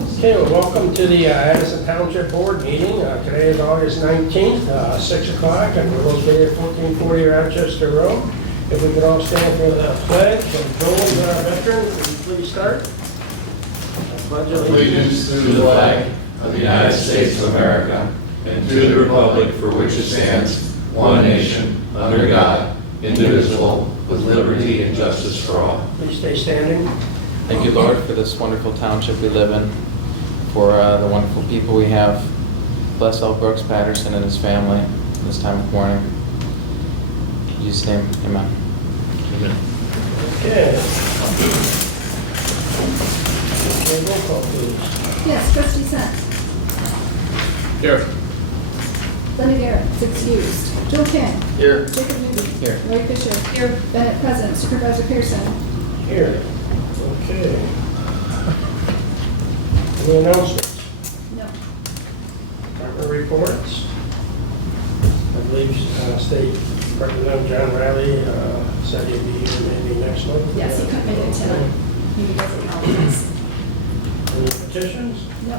Okay, well, welcome to the Addison Township Board meeting. Today is August 19th, 6 o'clock, and we're located at 1440 Rochester Road. If we could all stand for the pledge, and Joel, our veteran, would you please start? Pledge Allegiance to the flag of the United States of America and to the republic for which it stands, one nation, under God, indivisible, with liberty and justice for all. Please stay standing. Thank you, Lord, for this wonderful township we live in, for the wonderful people we have. Bless all Brooks Patterson and his family this time of mourning. In Jesus' name, amen. Amen. Okay. Okay, roll call, please. Yes, trustee Sent. Here. Linda Garrett is excused. Joe King. Here. Jacob Newby. Here. Roy Fisher. Here. Bennett present. Supervisor Pearson. Here. Okay. Any announcements? No. Department reports. I believe State Representative John Riley said he'd be here maybe next month. Yes, he couldn't make it tonight. He doesn't apologize. Any petitions? No.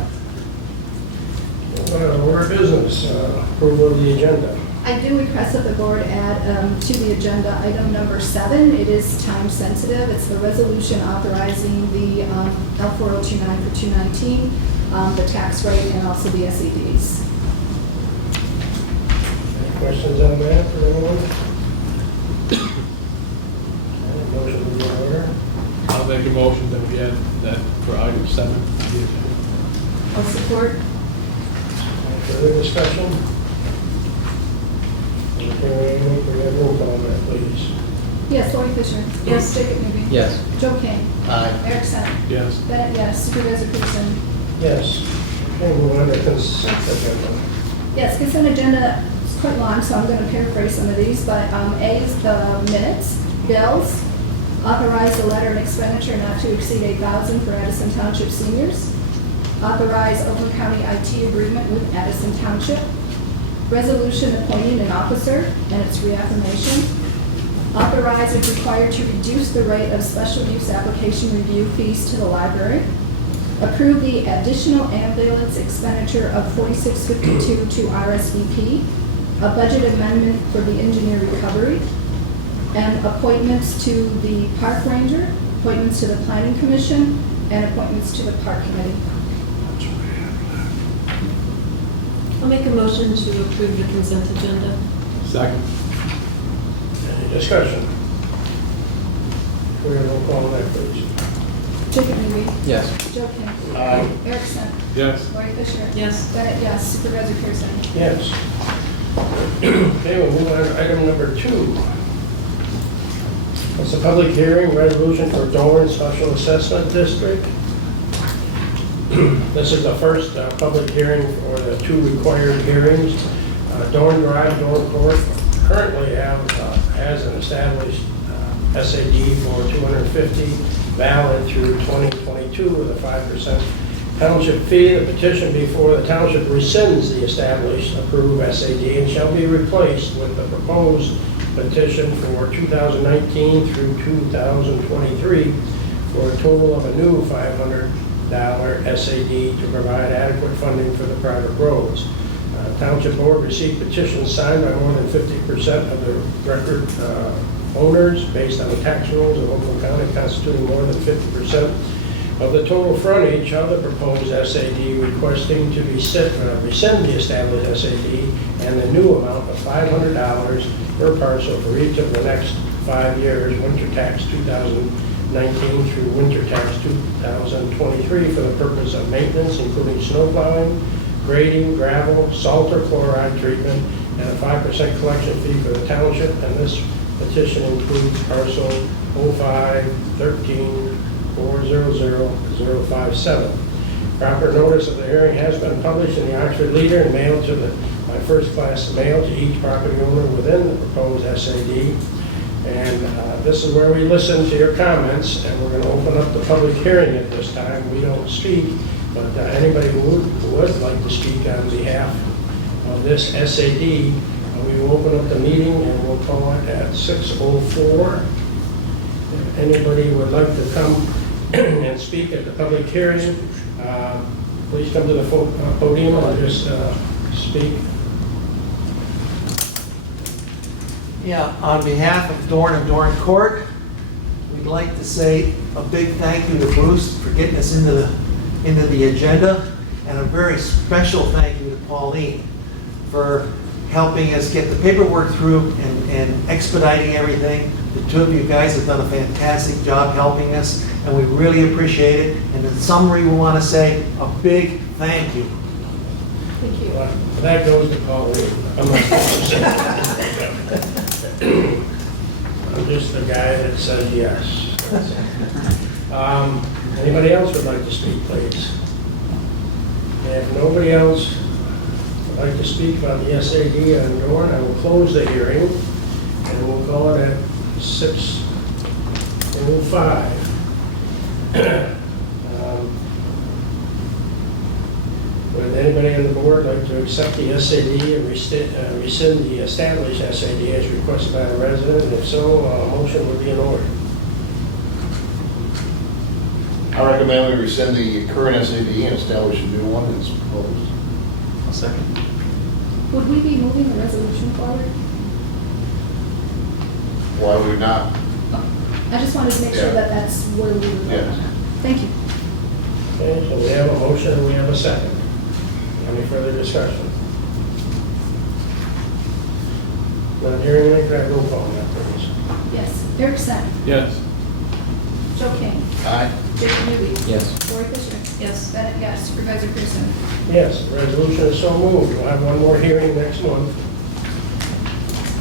Order of business, approval of the agenda. I do request that the board add to the agenda item number 7. It is time sensitive. It's the resolution authorizing the L4029 for 219, the tax rate, and also the SEDs. Any questions on that for anyone? Okay, motion to the order. I'll make a motion that we add that for item 7 to the agenda. I'll support. Any further discussion? Okay, we have roll call on that, please. Yes, Roy Fisher. Yes. Jacob Newby. Yes. Joe King. Aye. Eric Sent. Yes. Bennett, yes. Supervisor Pearson. Yes. Okay, move on to consent agenda. Yes, consent agenda is quite long, so I'm going to paraphrase some of these, but A is the minutes, bills, authorize the letter and expenditure not to exceed $8,000 for Addison Township seniors, authorize Oakland County IT agreement with Addison Township, resolution appointing an officer and its reaffirmation, authorize if required to reduce the rate of special use application review fees to the library, approve the additional ambulance expenditure of $4652 to RSVP, a budget amendment for the engineer recovery, and appointments to the park ranger, appointments to the planning commission, and appointments to the park committee. I'll make a motion to approve the consent agenda. Second. Any discussion? We have roll call on that, please. Jacob Newby. Yes. Joe King. Aye. Eric Sent. Yes. Lori Fisher. Yes. Bennett, yes. Supervisor Pearson. Yes. Okay, we'll move on to item number 2. It's a public hearing resolution for Dorn Special Assessment District. This is the first public hearing for the 2 required hearings. Dorn Drive, Dorn Court currently has an established SAD for 250, valid through 2022 with a 5% township fee. The petition before the township rescinds the established approved SAD and shall be replaced with the proposed petition for 2019 through 2023 for a total of a new $500 SAD to provide adequate funding for the private roads. Township Board received petitions signed by more than 50% of the record owners based on the tax rules of Oakland County constituting more than 50% of the total frontage of the proposed SAD, requesting to rescind the established SAD and the new amount of $500 per parcel for each of the next 5 years, winter tax 2019 through winter tax 2023, for the purpose of maintenance, including snow plowing, grading, gravel, salt or chloride treatment, and a 5% collection fee for the township. And this petition includes parcel 0513400057. Proper notice of the hearing has been published in the Oxford Leader and mailed to by first-class mail to each property owner within the proposed SAD. And this is where we listen to your comments, and we're going to open up the public hearing at this time. We don't speak, but anybody who would like to speak on behalf of this SAD, we will open up the meeting and we'll call it at 6:04. If anybody would like to come and speak at the public hearing, please come to the podium and just speak. Yeah, on behalf of Dorn and Dorn Court, we'd like to say a big thank you to Bruce for getting us into the agenda, and a very special thank you to Pauline for helping us get the paperwork through and expediting everything. The two of you guys have done a fantastic job helping us, and we really appreciate it. And in summary, we want to say a big thank you. Thank you. Well, that goes to Pauline. I'm not supposed to say that. I'm just the guy that says yes. Anybody else would like to speak, please? If nobody else would like to speak about the SAD on Dorn, I will close the hearing, and we'll call it at 6:05. Would anybody on the board like to accept the SAD and rescind the established SAD as requested by a resident? And if so, a motion would be in order. I recommend we rescind the current SAD and establish a new one as proposed. A second. Would we be moving the resolution forward? Why would we not? I just wanted to make sure Yeah. that that's where we were going. Yes. Thank you. Okay, so we have a motion and we have a second. Any further discussion? Not hearing any, could I have roll call on that, please? Yes. Erickson. Yes. Joe King. Aye. Jacob Newby. Yes. Lori Fisher. Yes. Bennett, yes. Supervisor Pearson. Yes, the resolution is so moved. We'll have one more hearing next month.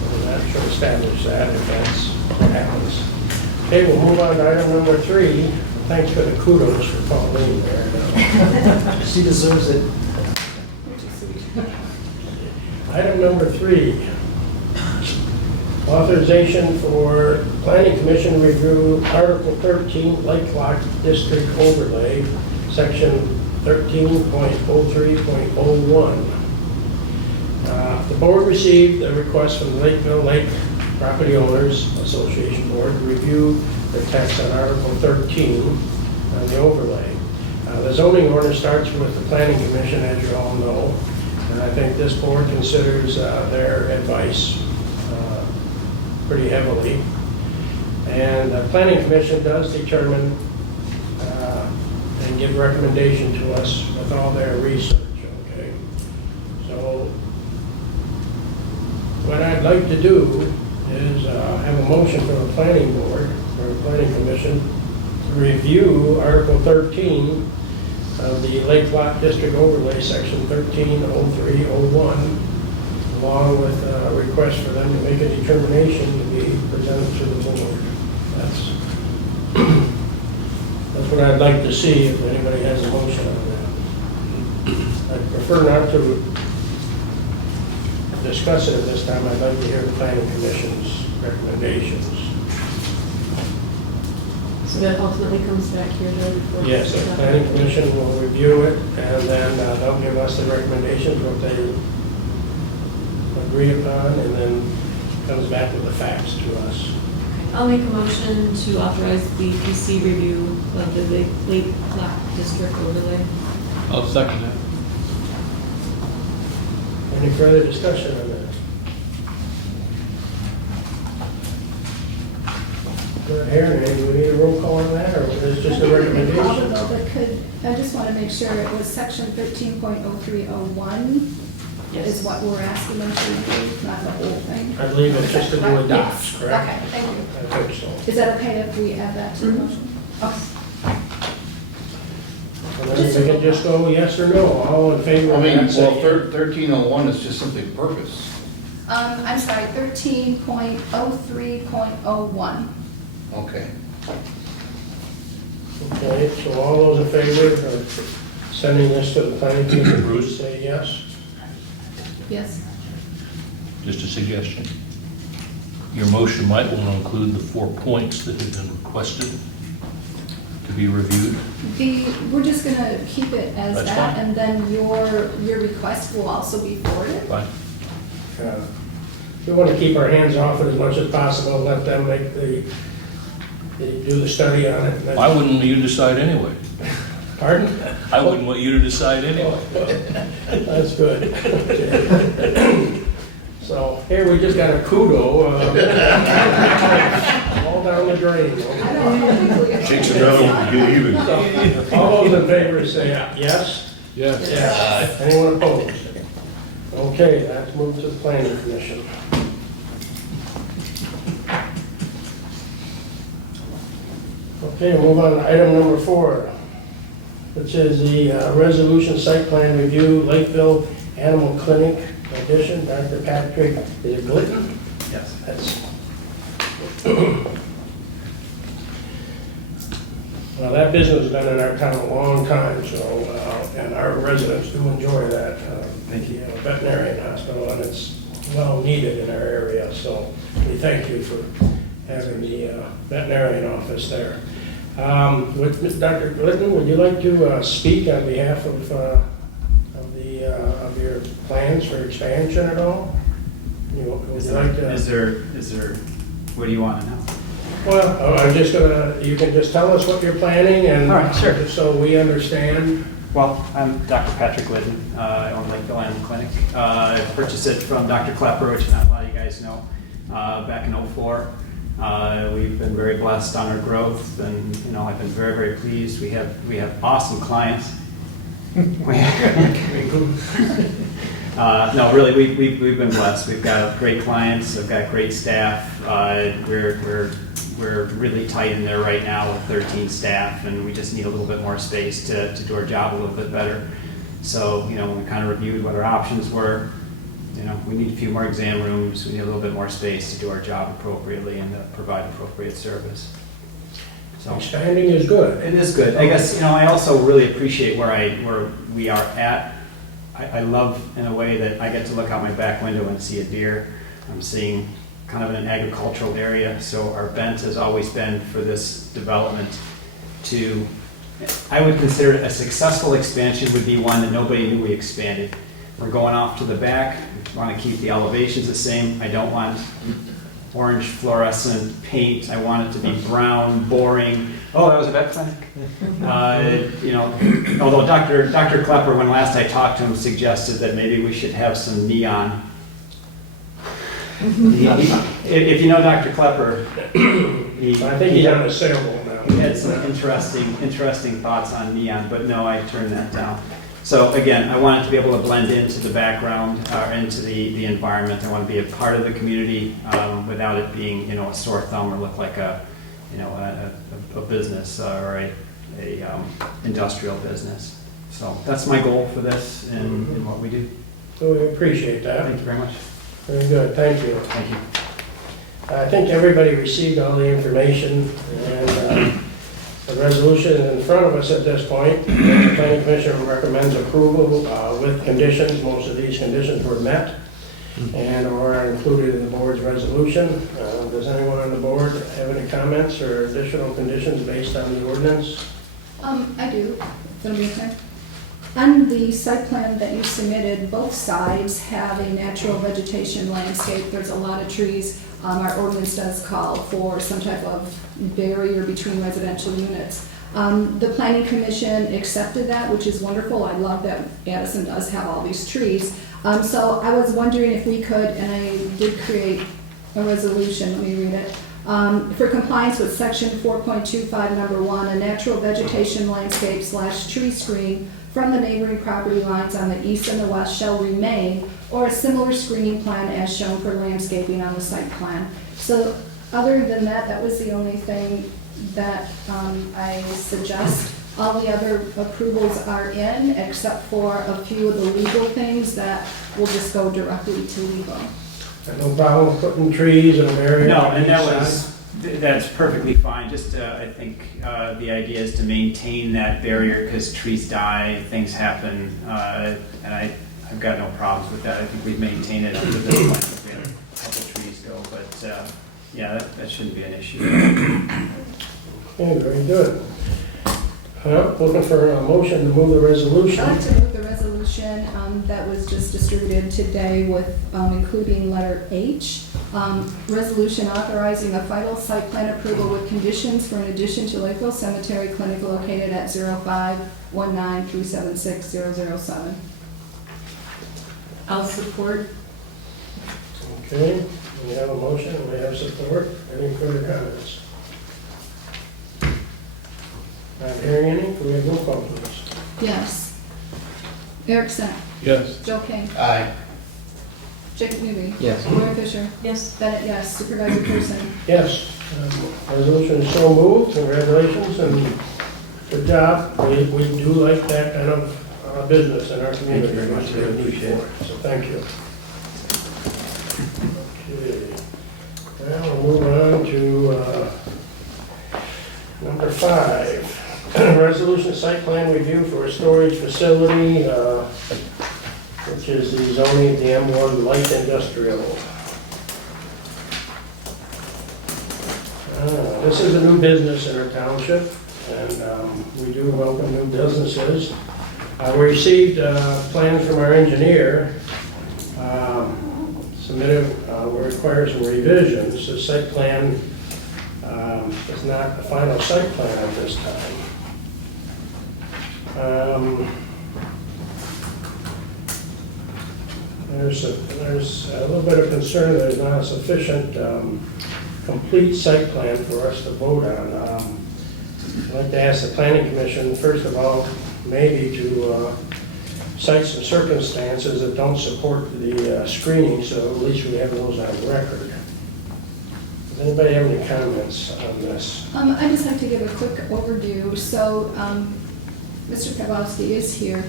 And that should establish that if that's what happens. Okay, we'll move on to item number 3. Thanks for the kudos for Pauline there. She deserves it. Item number 3, authorization for Planning Commission to review Article 13, Lake Lock District Overlay, Section 13.03.01. The board received a request from the Lakeville Lake Property Owners Association Board to review the text on Article 13 on the overlay. The zoning order starts with the Planning Commission, as you all know, and I think this board considers their advice pretty heavily. And the Planning Commission does determine and give recommendation to us with all their research, okay? So what I'd like to do is have a motion from the planning board, or the planning commission, to review Article 13 of the Lake Lot District Overlay, Section 13.03.01, along with a request for them to make a determination to be presented to the board. That's what I'd like to see, if anybody has a motion on that. I'd prefer not to discuss it at this time. I'd like to hear the planning commission's recommendations. So that ultimately comes back here to report? Yes, the planning commission will review it, and then they'll give us the recommendations, what they agree upon, and then comes back with the facts to us. I'll make a motion to authorize the PC review of the Lake Lock District overlay. I'll second that. Any further discussion on that? Not hearing any. Do we need a roll call on that, or is it just a recommendation? Though, but I just want to make sure it was Section 13.03.01 is what we're asking them to review, not the whole thing. I believe it's just to do adopt, Yes. correct? Okay, thank you. I think so. Is that okay if we add that to the motion? Okay. And then we can just go yes or no, all in favor I of mean, that, well, say yes. 1301 is just simply purpose. I'm sorry, 13.03.01. Okay. Okay, so all those in favor of sending this to the planning commission, Bruce, say yes? Yes. Just a suggestion. Your motion might want to include the 4 points that have been requested to be reviewed. We're just gonna keep it as That's that, fine. and then your request will also be forwarded. Fine. We want to keep our hands off it as much as possible, let them make the you do the study on it. and then- Why wouldn't you decide anyway? Pardon? I wouldn't want you to decide anyway. That's good. Okay. So, here, we just got a kudo, all down the drain. I know, how quickly it- Shakes it around, get even. So, all those in favor say yes? Yes. Yes. Anyone opposed? Okay, that's moved to the planning commission. Okay, we'll move on to item number 4, which is the resolution site plan review, Lakeville Animal Clinic addition. Dr. Patrick, is it Glidden? Yes. That's. Well, that business has been in our town a long time, so, and our residents do enjoy that. Thank you. Veterinarian hospital, and it's well needed in our area, so we thank you for having the veterinarian office there. Dr. Glidden, would you like to speak on behalf of your plans for expansion at all? Would you like to? Is there, what do you want to know? Well, I'm just gonna, you can just tell us what you're planning and. All right, sure. Just so we understand. Well, I'm Dr. Patrick Glidden. I own Lakeville Animal Clinic. I purchased it from Dr. Klepper, which not a lot of you guys know, back in '04. We've been very blessed on our growth, and I've been very, very pleased. We have awesome clients. No, really, we've been blessed. We've got great clients. We've got great staff. We're really tight in there right now with 13 staff, and we just need a little bit more space to do our job a little bit better. So, when we kind of reviewed what our options were, we need a few more exam rooms. We need a little bit more space to do our job appropriately and to provide appropriate service. So Expanding is good. it is good. I guess, I also really appreciate where we are at. I love, in a way, that I get to look out my back window and see a deer. I'm seeing kind of in an agricultural area, so our bent has always been for this development to, I would consider a successful expansion would be one that nobody knew we expanded. We're going off to the back. We want to keep the elevations the same. I don't want orange fluorescent paint. I want it to be brown, boring. Oh, that was a vet clinic? Although Dr. Klepper, when last I talked to him, suggested that maybe we should have some neon. If you know Dr. Klepper, I think he's on a sailboat now. he had some interesting thoughts on neon, but no, I turned that down. So again, I want it to be able to blend into the background, into the environment. I want to be a part of the community without it being, a sore thumb or look like a business or a industrial business. So that's my goal for this and what we do. So we appreciate that. Thank you very much. Very good, thank you. Thank you. I think everybody received all the information, and the resolution is in front of us at this point. The planning commission recommends approval with conditions. Most of these conditions were met and are included in the board's resolution. Does anyone on the board have any comments or additional conditions based on the ordinance? I do. It's gonna be okay. On the site plan that you submitted, both sides have a natural vegetation landscape. There's a lot of trees. Our ordinance does call for some type of barrier between residential units. The planning commission accepted that, which is wonderful. I love that Addison does have all these trees. So I was wondering if we could, and I did create a resolution, let me read it. For compliance with section 4.25, number 1, a natural vegetation landscape / tree screen from the neighboring property lines on the east and the west shall remain, or a similar screening plan as shown for landscaping on the site plan. So other than that, that was the only thing that I suggest. All the other approvals are in, except for a few of the legal things that will just go directly to legal. No problem putting trees and a barrier? No, on and each that's perfectly fine. Just, I think the idea is to maintain that barrier because trees die, things happen, and I've got no problems with that. I think we've maintained it up to this point. We had a couple trees go, but yeah, that shouldn't be an issue. Okay, very good. Looking for a motion to move the resolution. I'd like to move the resolution that was just distributed today with including letter H Resolution authorizing a final site plan approval with conditions for an addition to Lakeville Cemetery Clinic located at 0519376007. I'll support. Okay, we have a motion, and we have support. Any further comments? Not hearing any, can we have roll call, please? Yes. Erickson. Yes. Joe King. Aye. Jacob Newby. Yes. Lauren Fisher. Yes. Bennett, yes. Supervisor Pearson. Yes, resolution is so moved, congratulations, and good job. We do like that kind of business in our community. Thank you very much. We have need Appreciate it. for So thank you. Okay, well, we'll move on to number 5. Resolution site plan review for a storage facility, which is the zoning of the M1 light industrial. This is a new business in our township, and we do welcome new businesses. We received plans from our engineer, submitted, will require some revisions. The site plan is not the final site plan at this time. There's a little bit of concern there's not a sufficient complete site plan for us to vote on. I'd like to ask the planning commission, first of all, maybe to cite some circumstances that don't support the screening, so at least we have those on record. Does anybody have any comments on this? I'd just like to give a quick overview. So, Mr. Pawlowski is here.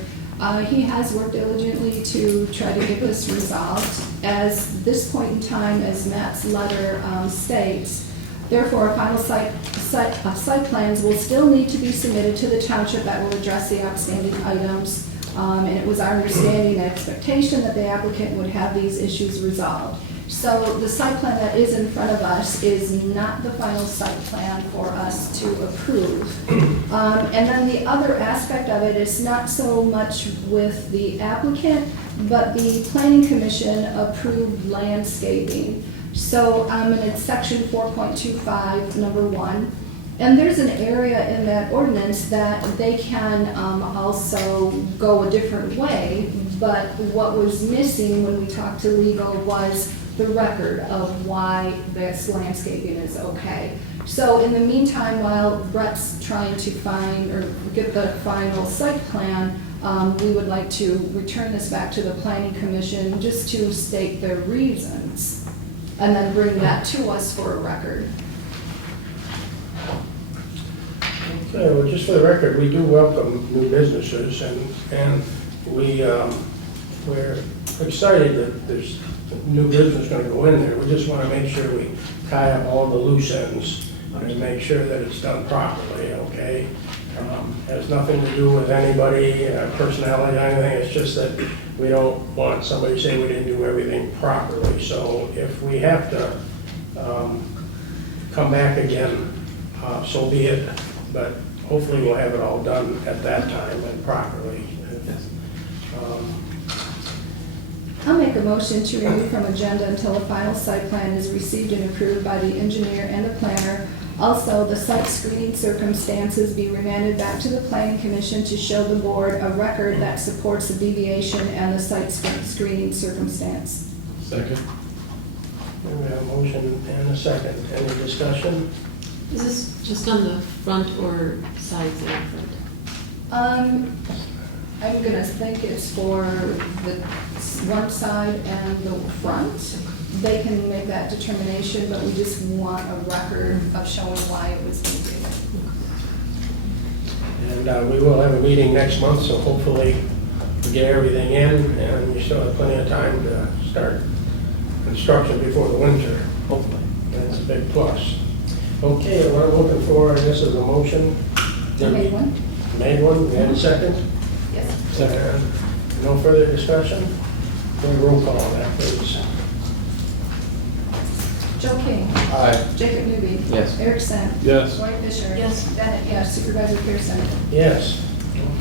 He has worked diligently to try to get this resolved. As this point in time, as Matt's letter states, therefore, final site plans will still need to be submitted to the township that will address the outstanding items. And it was our understanding and expectation that the applicant would have these issues resolved. So the site plan that is in front of us is not the final site plan for us to approve. And then the other aspect of it is not so much with the applicant, but the planning commission approved landscaping. So and it's section 4.25, number 1. And there's an area in that ordinance that they can also go a different way, but what was missing when we talked to legal was the record of why this landscaping is okay. So in the meantime, while Brett's trying to find or get the final site plan, we would like to return this back to the planning commission just to state their reasons and then bring that to us for a record. Okay, well, just for the record, we do welcome new businesses, and we're excited that there's a new business going to go in there. We just want to make sure we tie up all the loose ends and make sure that it's done properly, okay? Has nothing to do with anybody, personality, or anything. It's just that we don't want somebody to say we didn't do everything properly. So if we have to come back again, so be it. But hopefully we'll have it all done at that time and properly. I'll make a motion to remove from agenda until the final site plan is received and approved by the engineer and the planner. Also, the site screening circumstances be remanded back to the planning commission to show the board a record that supports the deviation and the site screening circumstance. Second. We have a motion and a second. Any discussion? Is this just on the front or sides and front? I'm gonna think it's for the one side and the front. They can make that determination, but we just want a record of showing why it was needed. And we will have a meeting next month, so hopefully we get everything in, and we still have plenty of time to start construction before the winter, hopefully. That's a big plus. Okay, what I'm looking for, this is a motion. I made one? Made one, we had a second? Yes. Second. No further discussion? We'll roll call on that, please. Joe King. Aye. Jacob Newby. Yes. Erickson. Yes. Lauren Fisher. Yes. Bennett, yes. Supervisor Pearson. Yes.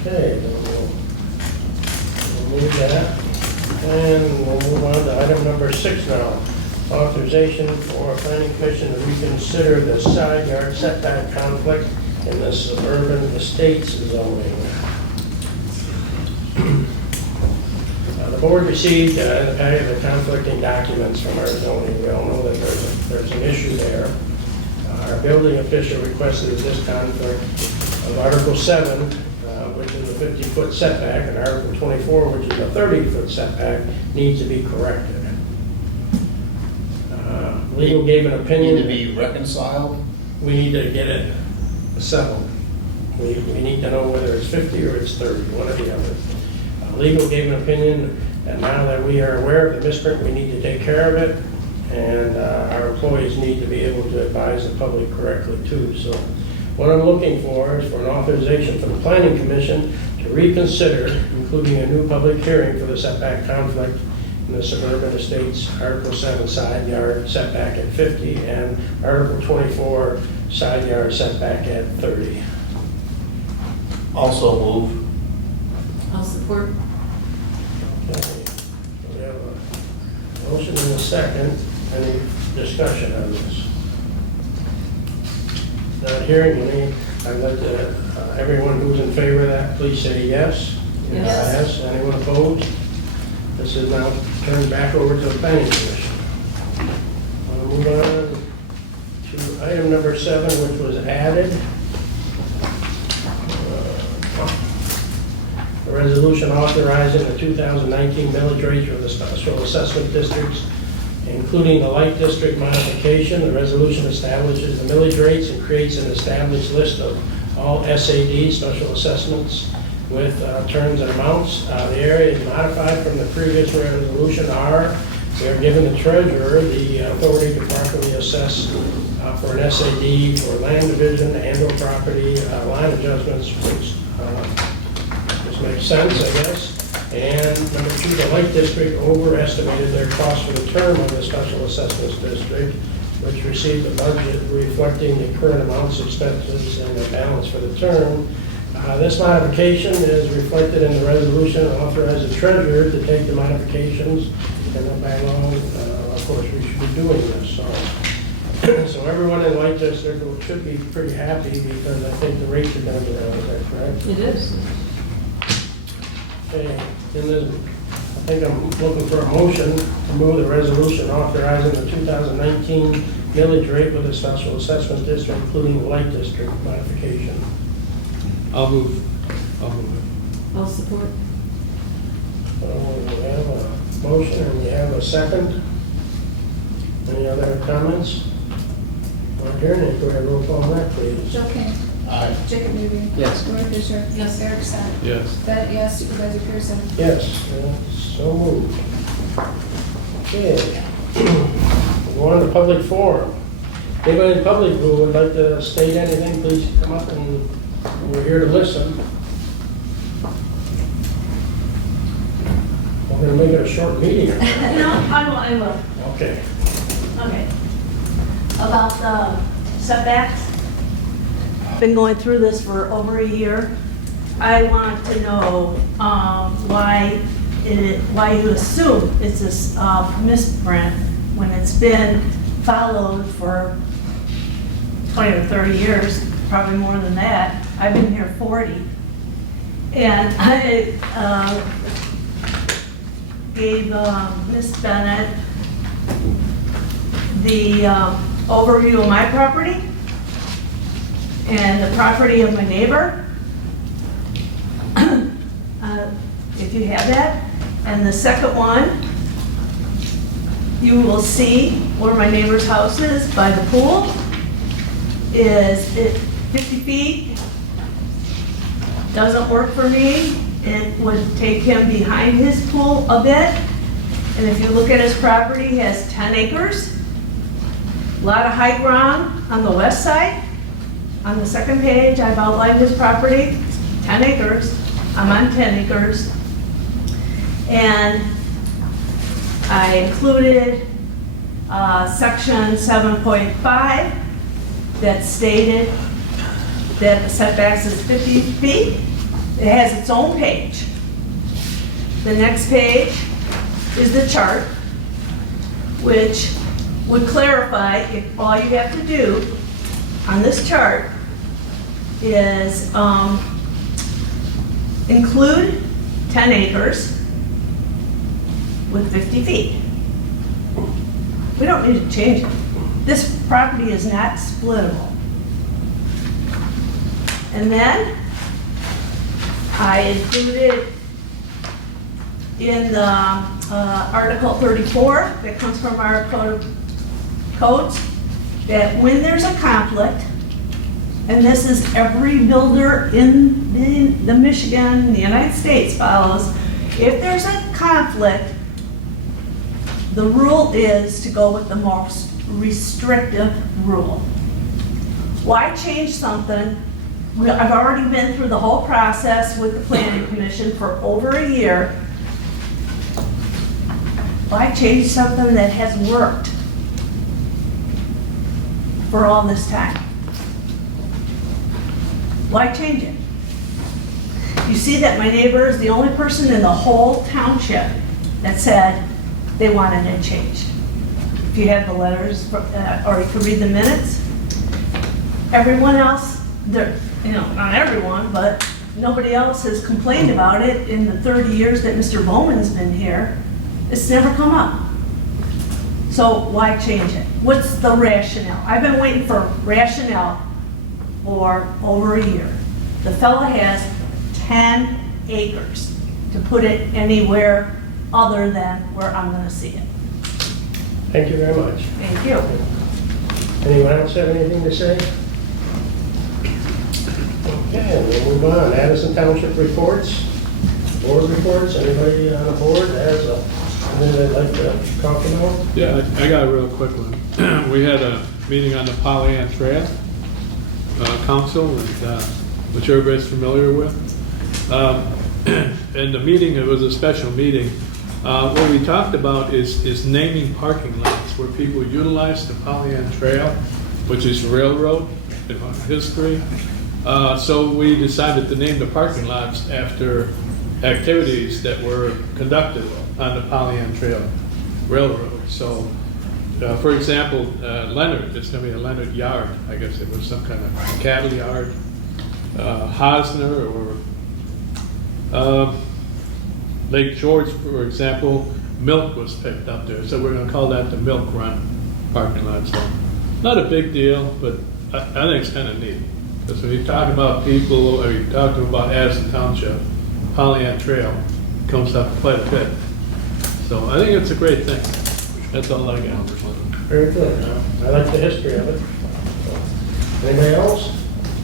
Okay, then we'll move that. And we'll move on to item number 6 now. authorization for planning commission to reconsider the side yard setback conflict in the suburban estates zoning. The board received in the packet the conflicting documents from our zoning. We all know that there's an issue there. Our building official requested that this conflict of Article 7, which is a 50-foot setback, and Article 24, which is a 30-foot setback, needs to be corrected. Legal gave an opinion. Need to be reconciled? We need to get it settled. We need to know whether it's 50 or it's 30, one or the other. Legal gave an opinion, and now that we are aware of the misprint, we need to take care of it, and our employees need to be able to advise the public correctly too. So what I'm looking for is for an authorization from the Planning Commission to reconsider, including a new public hearing for the setback conflict in the suburban estates, Article 7 side yard setback at 50, and Article 24 side yard setback at 30. Also move. I'll support. Okay. We have a motion and a second. Any discussion on this? Not hearing any. I'd like to, everyone who's in favor of that, please say yes. Yes. Yes. Anyone opposed? This is now turned back over to the planning commission. We'll move on to item number 7, which was added. A resolution authorizing the 2019 millage rates for the special assessment districts, including the light district modification. The resolution establishes the millage rates and creates an established list of all SAD, special assessments, with terms and amounts. The area is modified from the previous resolution. We are given the treasurer the authority to properly assess for an SAD for land division and/or property line adjustments, which makes sense, I guess. And number 2, the Light District overestimated their cost for the term of the Special Assessments District, which received a budget reflecting the current amounts, expenses, and the balance for the term. This modification is reflected in the resolution and authorize the treasurer to take the modifications, and then by law, of course, we should be doing this. So everyone in Light District should be pretty happy because I think the rates are going to be down. Is that correct? It is. Okay, and then I think I'm looking for a motion to move the resolution authorizing the 2019 millage rate with the special assessment district, including the light district modification. I'll move. I'll support. So we have a motion and we have a second. Any other comments? Not hearing it, go ahead, roll call on that, please. Joe King. Aye. Jacob Newby. Yes. Lauren Fisher. Yes. Eric Stine. Yes. Bennett, yes. Supervisor Pearson. Yes, so moved. Okay. Go on to public forum. Anybody in the public who would like to state anything, please come up and we're here to listen. We're going to make it a short meeting. No, I will. Okay. Okay. About the setbacks. Been going through this for over a year. I want to know why you assume it's this misprint when it's been followed for 20 or 30 years, probably more than that. I've been here 40. And I gave Miss Bennett the overview of my property and the property of my neighbor, if you have that. And the second one, you will see where my neighbor's house is by the pool. Is it 50 feet? Doesn't work for me. It would take him behind his pool a bit. And if you look at his property, he has 10 acres. A lot of high ground on the west side. On the second page, I've outlined his property, 10 acres. I'm on 10 acres. And I included section 7.5 that stated that the setbacks is 50 feet. It has its own page. The next page is the chart, which would clarify if all you have to do on this chart is include 10 acres with 50 feet. We don't need to change it. This property is not splittable. And then I included in the Article 34 that comes from our codes, that when there's a conflict, and this is every builder in the Michigan, the United States follows, if there's a conflict, the rule is to go with the most restrictive rule. Why change something? I've already been through the whole process with the Planning Commission for over a year. Why change something that has worked for all this time? Why change it? You see that my neighbor is the only person in the whole township that said they wanted it changed. If you have the letters, or you can read the minutes, everyone else, not everyone, but nobody else has complained about it in the 30 years that Mr. Bowman's been here. It's never come up. So why change it? What's the rationale? I've been waiting for rationale for over a year. The fellow has 10 acres to put it anywhere other than where I'm gonna see it. Thank you very much. Thank you. Anyone else have anything to say? Okay, we'll move on. Addison Township reports, board reports. Anybody on the board has something they'd like to talk about? Yeah, I got a real quick one. We had a meeting on the Pollyant Trail Council, which everybody's familiar with. And the meeting, it was a special meeting. What we talked about is naming parking lots where people utilize the Pollyant Trail, which is railroad history. So we decided to name the parking lots after activities that were conducted on the Pollyant Trail Railroad. So, for example, Leonard, it's going to be a Leonard Yard. I guess it was some kind of cattle yard. Hosner or Lake George, for example, milk was picked up there. So we're going to call that the Milk Run parking lot. So not a big deal, but I think it's kind of neat. Because when you talk about people, or you talk about Addison Township, Pollyant Trail comes up quite a bit. So I think it's a great thing. That's all I got. Very good. I like the history of it. Anybody else?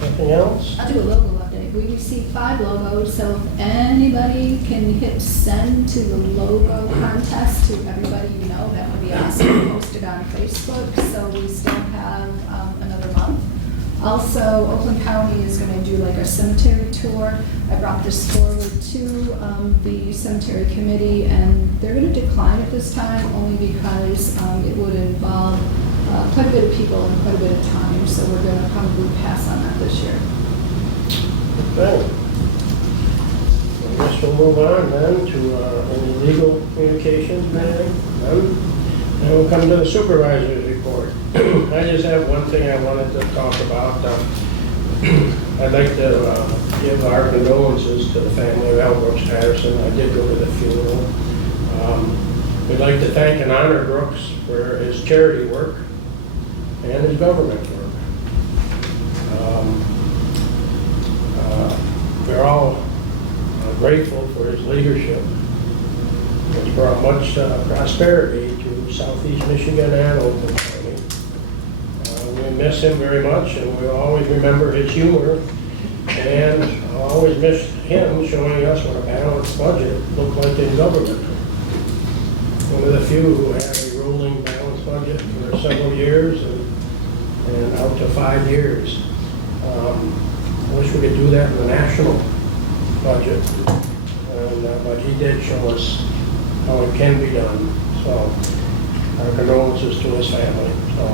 Anything else? I'll do a logo update. We received 5 logos, so if anybody can hit send to the logo contest to everybody you know, that would be awesome. Post it on Facebook, so we still have another month. Also, Oakland County is going to do like a cemetery tour. I brought this forward to the cemetery committee, and they're going to decline it this time only because it would involve quite a bit of people and quite a bit of time, so we're going to probably pass on that this year. Okay. I guess we'll move on then to any legal communications, anything? None? And we'll come to the supervisor's report. I just have one thing I wanted to talk about. I'd like to give our condolences to the family of Al Brooks Patterson. I did go to the funeral. We'd like to thank and honor Brooks for his charity work and his government work. We're all grateful for his leadership. It's brought much prosperity to Southeast Michigan and Oakland County. We miss him very much, and we'll always remember his humor, and I'll always miss him showing us what a balanced budget looked like in government. One of the few who had a rolling balanced budget for several years and out to 5 years. I wish we could do that in the national budget, but he did show us how it can be done. So our condolences to his family. So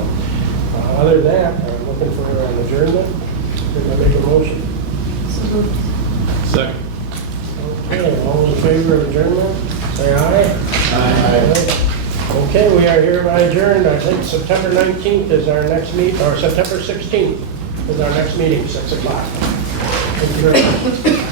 other than that, I'm looking for an adjournment. Can I make a motion? Second. Okay, all those in favor of adjournment, say aye. Aye. Okay, we are hereby adjourned. I think September 19th is our next meet, or September 16th is our next meeting, 6 o'clock. Thank you very much.